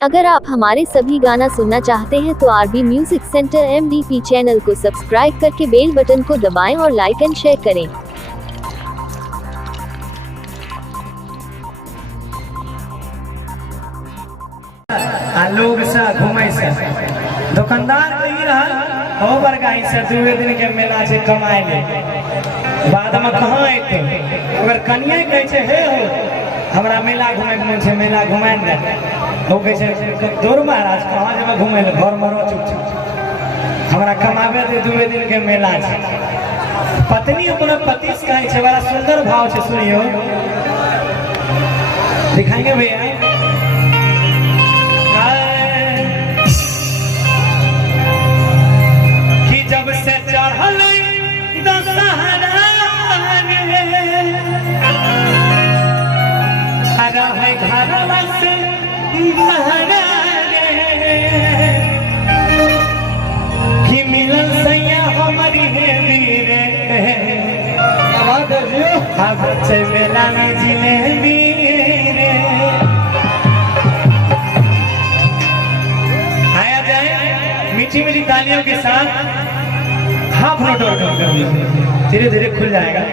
अगर आप हमारे सभी गाना सुनना चाहते हैं तो RB music centre MVP channel को सब्सक्राइब करके बेल बटन को दबाएं और लाइक एंड शेयर करें। लोग से घूमे से दुकानदार नहीं रहा हो बरगाई से दुए दिन के मेला से कमाए ले बाद में कहां आते अगर कनिया कहे छे हे हो हमरा मेला घूमे मन छे मेला घुमाए दे हो कहे छे दूर महाराज कहां जेबे घूमे ले घर में रह चुप हमरा कमावे दे दुए दिन के मेला छे पत्नी अपना पति से कहे छे बड़ा सुंदर भाव छे सुनियो दिखाएंगे भैया जब से चढ़ल दशहरा रहे घरवा से बहरा कि मिलल सैया हमारी रे अब से मेला में जिलेबी रे आया जाए मीठी मीठी तालियों के साथ हाफ नोट और कम कर लीजिए धीरे धीरे खुल जाएगा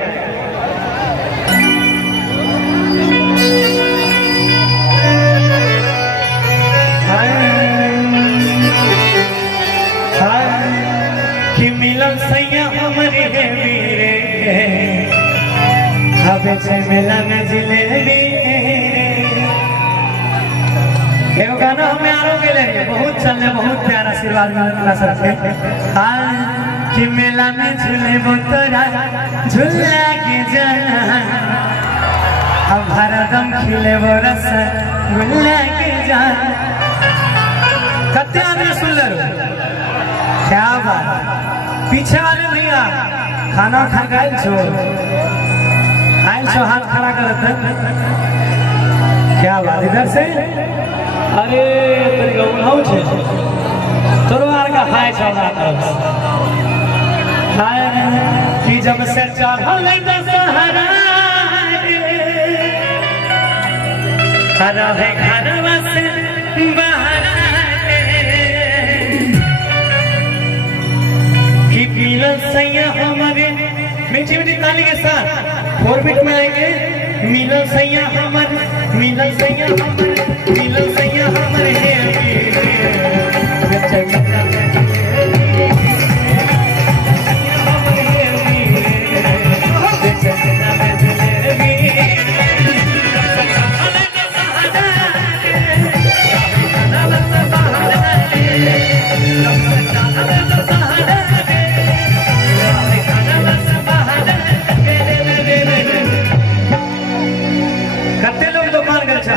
कि मिलन सैया हमारे मेरे अब से मेला में जिलेबी एगो गाना हमें आरो के लिए बहुत चलने बहुत प्यारा आशीर्वाद मिलना सबसे कि मेला में झूले बोतरा झूला के जाना अब हरदम खिले वो रस गुल्ला के जाना कत्ते आदमी सुंदर क्या बात पीछे वाले भैया खाना खा गए छो आयल छो हाथ खड़ा करते क्या बात इधर से अरे तेरी गौलाऊ छे तोरवार का हाय चला तरफ कि जब से चढ़ल दशहरा रहे घरवा से बहरा कि मिलन सैया हमारे मीठी मीठी ताली के साथ 4 बीट में आएंगे मिलन सैया हमारे मिलन सैया हमारे मिलन सैया हमारे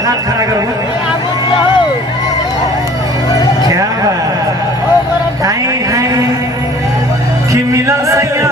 हाथ खड़ा करो क्या बात हाय हाय कि मिलन सैया